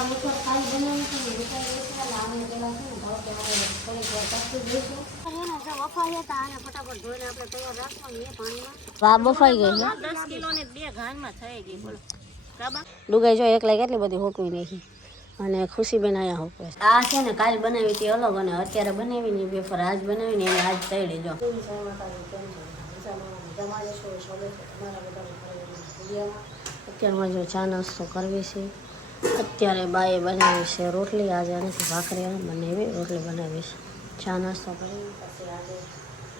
બફાઈ ગઈ છે 10 કિલો ને 2 ઘાનમાં થઈ ગઈ બોલો ડુગાઈ જો એકલા કેટલી બધી હોકવી નાખી અને ખુશીબેન આયા હોકે આ છે ને કાલ બનાવી હતી અલગ અને અત્યારે બનાવી ને વેફર આજ બનાવીને એને આજ તળી જો અત્યારમાં જો ચા નાસ્તો કરવી છે અત્યારે બાએ બનાવી છે રોટલી આજે નથી ભાખરી બનાવી રોટલી બનાવી છે ચા નાસ્તો કરી પછી આજે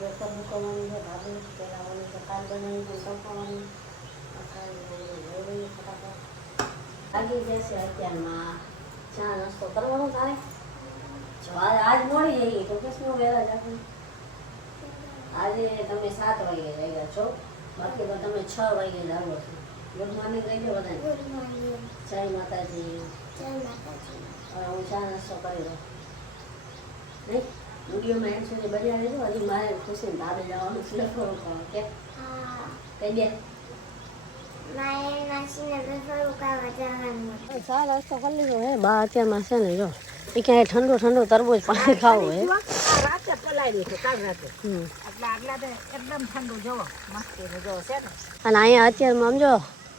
વેફર મૂકવાની છે ભાભી પહેલાં તો કાલ બનાવી પણ તપવાની લાગી જશે અત્યારમાં ચા નાસ્તો કરવાનો તારે જો આજ મોડી જઈએ તો કેસનો વહેલા જાગું આજે તમે 7 વાગે જાગ્યા છો બાકી તો તમે 6 વાગે જાગો છો ગુડ મોર્નિંગ કહી દો બધાને ગુડ મોર્નિંગ જય માતાજી હું ચા નાસ્તો કરી દઉં નહીં વિડીયોમાં એમ સુધી બન્યા રહેજો હજી મારે ખુશીને ધાબે જવાનું છે થોડું કે કહી દે ચા નાસ્તો કરી લીધો હે બા અત્યારમાં છે ને જો એ ક્યાંય ઠંડુ ઠંડુ તરબૂચ પાણી ખાવું હે રાતે પલાળી છે કાલ રાતે એકદમ ઠંડુ જોવો મસ્ત જોવો છે ને અને અહીંયા અત્યારમાં સમજો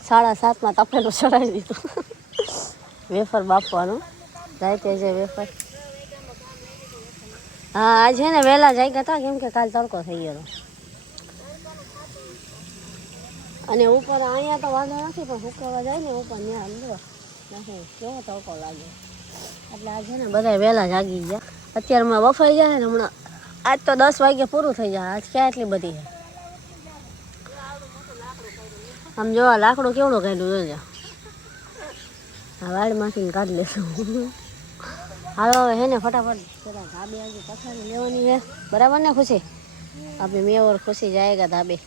7:30 તપેલું ચડાવી દીધું વેફર બાફવાનું રાતે છે વેફર હા આજ છે ને વહેલા જઈ ગયા હતા કેમ કે કાલ તડકો થઈ ગયો અને ઉપર અહીંયા તો વાંધો નથી પણ સુકવવા જાય ને ઉપર ત્યાં અંદર નથી કેવો તડકો લાગે એટલે આ છે ને બધા વહેલા જાગી ગયા અત્યારમાં બફાઈ જાય ને હમણાં આજ તો 10 વાગે પૂરું થઈ જાય આજ ક્યાં એટલી બધી છે આમ જો આ લાકડું કેવડું કાઢ્યું જોજો આ વાડમાંથી કાઢી લેશું હાલો હવે હે ને ફટાફટ જરા ધાબે આજે પથારી લેવાની છે બરાબર ને ખુશી આપણે મેં ઓર ખુશી જાયગા ધાબે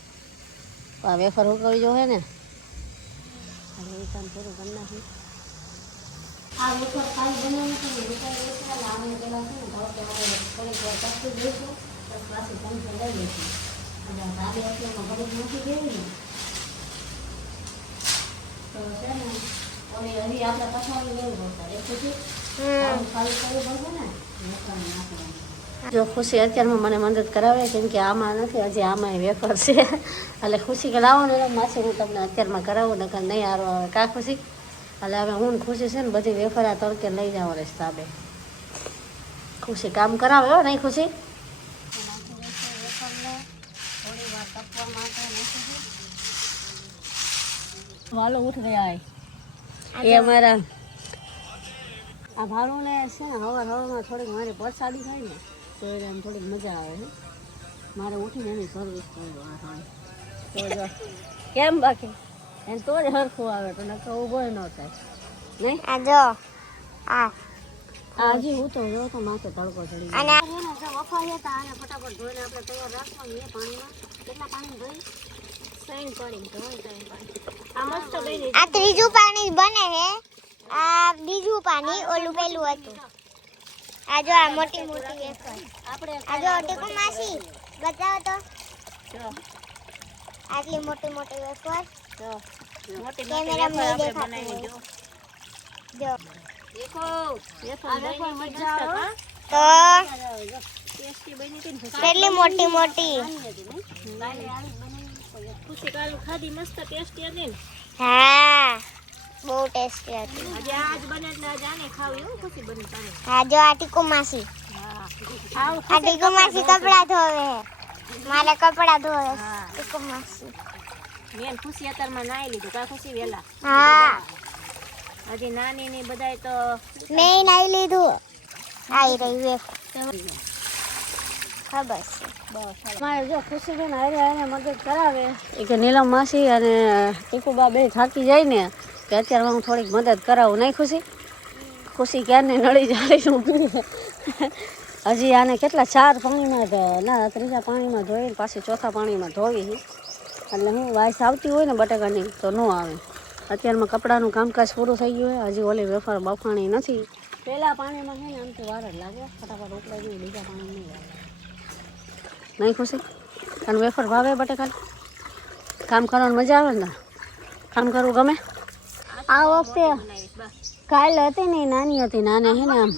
આ વેફર હુકવી જો હે ને હવે એ કામ પૂરું કરી નાખી આ વેફર ખાલી બનાવી છે વેફર લાવને પેલા છે ને ભાવ કે આપણે થોડીક વાર તપી દઈશું પછી પાછી પંખે લઈ લઈશું અને ધાબે અત્યારમાં ઘડીક મૂકી દેવી ને તો છે ને ઓલી હજી આપણે પથારી લેવું પડશે એક પછી ખાલી કરવું પડશે ને વેફરને નાખવાનું જો ખુશી અત્યારમાં મને મદદ કરાવે કેમ કે આમાં નથી હજી આમાં વેફર છે એટલે ખુશી કે લાવો ને માસી હું તમને અત્યારમાં કરાવું નકર નહીં હારો આવે કા ખુશી એટલે હવે હું ખુશી છે ને બધી વેફર આ તડકે લઈ જાવ રસ્તાબે ખુશી કામ કરાવે હો નહીં ખુશી વાલો ઉઠ ગયા એ અમારા આ ભાડું ને છે ને હવામાં થોડીક મારી વરસાદી થાય ને તો આમ થોડીક મજા આવે છે મારે ઉઠીને એની સર્વિસ કરવી તો જો કેમ બાકી એને તો જ હરખું આવે તો નકર ઊભો ન થાય નહીં આ જો આ હજી હું તો જો તો માથે તડકો ચડી ગયો અને વફાઈ હતા આને ફટાફટ ધોઈને આપણે તૈયાર રાખવાનું એ પાણીમાં કેટલા પાણી ધોઈ સૈન પાણી ધોઈ આ મસ્ત બની આ ત્રીજું પાણી બને છે આ બીજું પાણી ઓલું પેલું હતું આ જો આ મોટી મોટી વેફર આપણે આ જો ટીકુ માસી બતાવો તો આટલી મોટી મોટી વેફર જો મોટી કેમેરા માં દેખાતું જો દેખો વેફર મજા આવે તો ટેસ્ટી બની હતી ને કેટલી મોટી મોટી ખુશી કાલ ખાધી મસ્ત ટેસ્ટી હતી ને હા બહુ ટેસ્ટી હતી આજે આજ બને એટલે આજ આને ખાવી હો ખુશી બની પાણી હા જો આ ટીકુ માસી હા આ ટીકુ માસી કપડા ધોવે મારા કપડા ધોવે ટીકુ માસી મેન ખુશી અત્યારમાં નાઈ લીધું કા ખુશી વેલા હા હજી નાની ની બધાય તો મેં નાઈ લીધું આઈ રહી વેફર ખબર છે મારે જો ખુશી બેન હારે હારે મદદ કરાવે કે નીલમ માસી અને ટીકુબા બે થાકી જાય ને કે અત્યારે હું થોડીક મદદ કરાવું નહીં ખુશી ખુશી ક્યારની નળી જાળી ઊભી હજી આને કેટલા 4 પાણીમાં ના 3જા પાણીમાં ધોઈને પાછી 4થા પાણીમાં ધોવી એટલે હું વાઈસ આવતી હોય ને બટાકાની તો ન આવે અત્યારમાં કપડાનું કામકાજ પૂરું થઈ ગયું હોય હજી ઓલી વેફર બફાણી નથી પહેલાં પાણીમાં છે ને આમથી વાર જ લાગે ફટાફટ ઉકળાઈ ગયું બીજા પાણી નહીં લાગે નહીં ખુશી અને વેફર ભાવે બટાકા કામ કરવાની મજા આવે ને કામ કરવું ગમે આ વખતે કાલ હતી ને ઈ નાની હતી, નાને હે ને આમ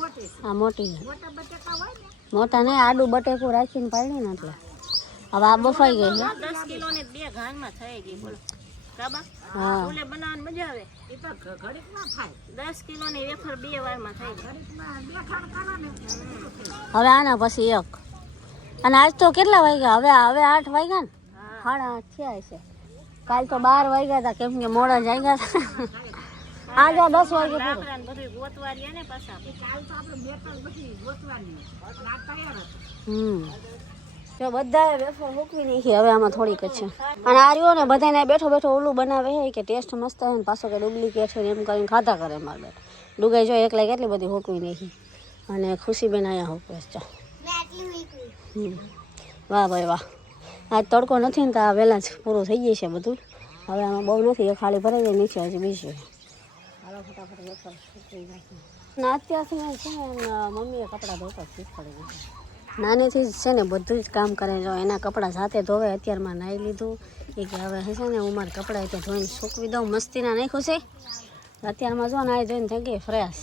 આ મોટી છે. મોટા બટેકા હોય ને મોટા ને આડું બટેકું રાખીને પાડી ને એટલે હવે આ બફાઈ ગઈ છે. 10 કિલોની 2 ઘાનમાં થઈ ગઈ બોલો કાબા હા ફૂલે બનાવવાની મજા આવે. એ તો ઘડીકમાં થાય. 10 કિલોની વેફર 2 વારમાં થઈ ગઈ. ઘડીકમાં બે ખાણ કરો ને હવે આના પછી એક. અને આજ તો કેટલા વાગ્યા? હવે 8 વાગ્યા ને, 8:30 થયા છે. કાલ તો 12 વાગ્યા હતા કેમ કે મોડા જાગ્યા હતા. આજે 10 વાગે પૂરું. લાકડા ને બધું ગોતવા રહ્યા ને પાછા. કાલ તો આપણે મેટલ બધી ગોતવાની પણ આ તૈયાર હતું. જો બધાએ વેફર મૂકવી નાખી, હવે આમાં થોડીક જ છે. અને આ રહ્યો ને બધાને બેઠો બેઠો ઓલું બનાવે છે કે ટેસ્ટ મસ્ત હોય ને પાછો કે ડુપ્લિકેટ હોય ને એમ કરીને ખાતા કરે મારે બેઠ. ડુગાઈ જો એકલા કેટલી બધી હોકવી નાખી. અને ખુશીબેન અહીંયા હોકવે છે. મેં આટલી વીકવી. વાહ ભાઈ વાહ. આજ તડકો નથી ને તો આ વહેલા જ પૂરું થઈ જાય છે બધું. હવે આમાં બહુ નથી, એ ખાલી ભરાઈ જાય નીચે હજી બીજું. હાલો ફટાફટ વેફર સૂકવી નાખી. ના અત્યારથી છે ને મમ્મીએ કપડાં ધોતા શીખવાડી દીધા. નાનીથી જ છે ને બધું જ કામ કરે. જો એના કપડાં સાથે ધોવે, અત્યારમાં નાહી લીધું. એ કે હવે છે ને હું મારા કપડાં એટલે ધોઈને સૂકવી દઉં, મસ્તીના નહીં ખુશી. અત્યારમાં જો નાહી ધોઈને થઈ ગઈ ફ્રેશ.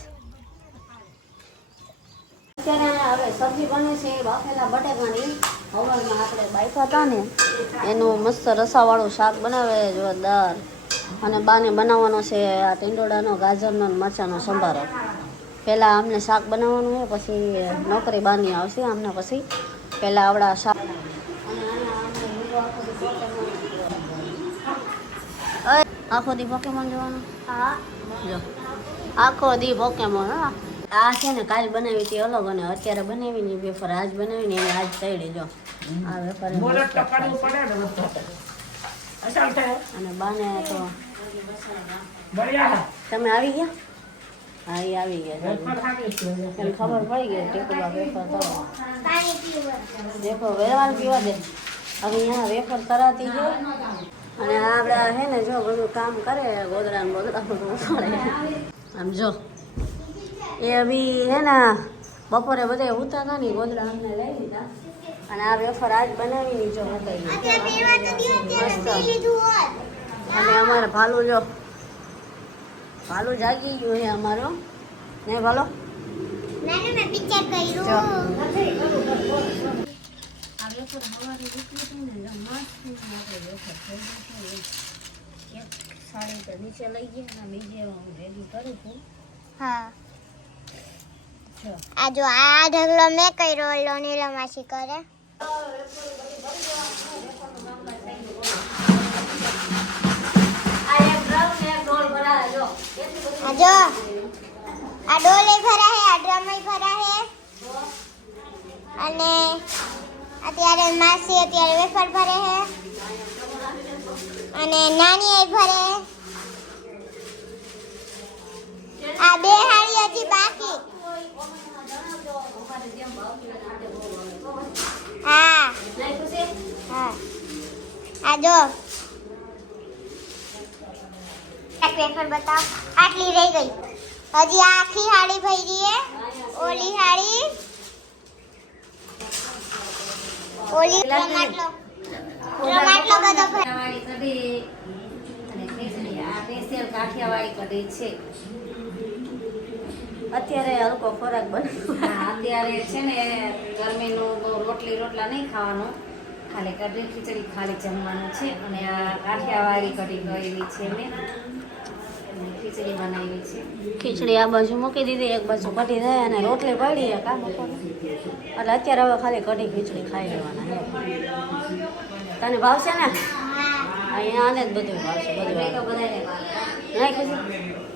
અત્યારે હવે સબ્જી બને છે બાફેલા બટેકાની. હવારમાં આપણે બાફા હતા ને એનું મસ્ત રસાવાળું શાક બનાવે જોરદાર. અને બાને બનાવવાનો છે આ ટીંડોળાનો, ગાજરનો અને મરચાંનો સંભારો. પહેલાં આમને શાક બનાવવાનું છે, પછી નોકરી બાની આવશે આમને, પછી પહેલાં આવડા શાક. આખો દી પોકેમોન જોવાનું. હા. જો આખો દી પોકેમોન. હા આ છે ને કાલ બનાવી હતી અલગ, અને અત્યારે બનાવી ને વેફર આજ બનાવી ને આજ તળી. જો આ વેફર મોરત તો કરવું પડે ને બધું. અસલ થાય. અને બાને તો બળિયા તમે આવી ગયા? હા એ આવી ગયા. વેફર ખાવી છે. એને ખબર પડી ગઈ ટીકુબા વેફર તરો. પાણી પીવું. વેફર વેરવાનું પીવા દે. હવે અહીંયા વેફર તરાતી છે. અને આપણે હે ને જો બધું કામ કરે ગોદડા બોદડા બધું ઉપાડે. આમ જો એ બી હે ને બપોરે બધા ઉતા હતા ને ગોદડા અમને લઈ લીધા. અને આ વેફર આજ બનાવી જો મુકાઈ અત્યારે પીવા તો દિયો ત્યારે પી લીધું હોત. અને અમારે ભાલું જો ભાલું જાગી ગયું છે અમારો. નહીં ભાલો ના ના મેં પિક્ચર કર્યું. આ વેફર હવારી રૂપી હતી ને મસ્ત આપણે વેફર થઈ ગઈ છે. એક સાડી તો નીચે લઈ ગયા અને બીજે હું રેડી કરું છું. હા. જો આ જો આ ઢગલો મેં કર્યો, ઓલો નીલો માસી કરે. આ એક ડ્રમ ને એક ડોલ ભરાય જો. આ જો આ ડોલે ભરા હે, આ ડ્રમ ભરા હે. અને અત્યારે માસી અત્યારે વેફર ભરે હે. અને નાની એ ભરે. આ બે હાડી હજી બાકી. હા નહીં ખુશી? હા. આ જો એક વેફર બતાવ. આટલી રહી ગઈ. હજી આ આખી હાડી ભરી હે. ઓલી હાડી ઓલી ટમાટલો બધો ભરી. કાઠિયાવાડી કઢી અને ખીચડી. આ સ્પેશિયલ કાઠિયાવાડી કઢી છે. અત્યારે હલકો ખોરાક બનાવ્યો. અત્યારે છે ને ગરમીનું બહુ રોટલા નહીં ખાવાનું, ખાલી કઢી ખીચડી ખાલી જમવાનું છે. અને આ કાઠિયાવાડી કઢી કરેલી છે મેં, ખીચડી બનાવી છે. ખીચડી આ બાજુ મૂકી દીધી, એક બાજુ કઢી થાય અને રોટલી પડી કામ એટલે અત્યારે હવે ખાલી કઢી ખીચડી ખાઈ લેવાના છે. તને ભાવશે ને? અહીંયા આને જ બધું ભાવશે. બધું નહીં ખુશી?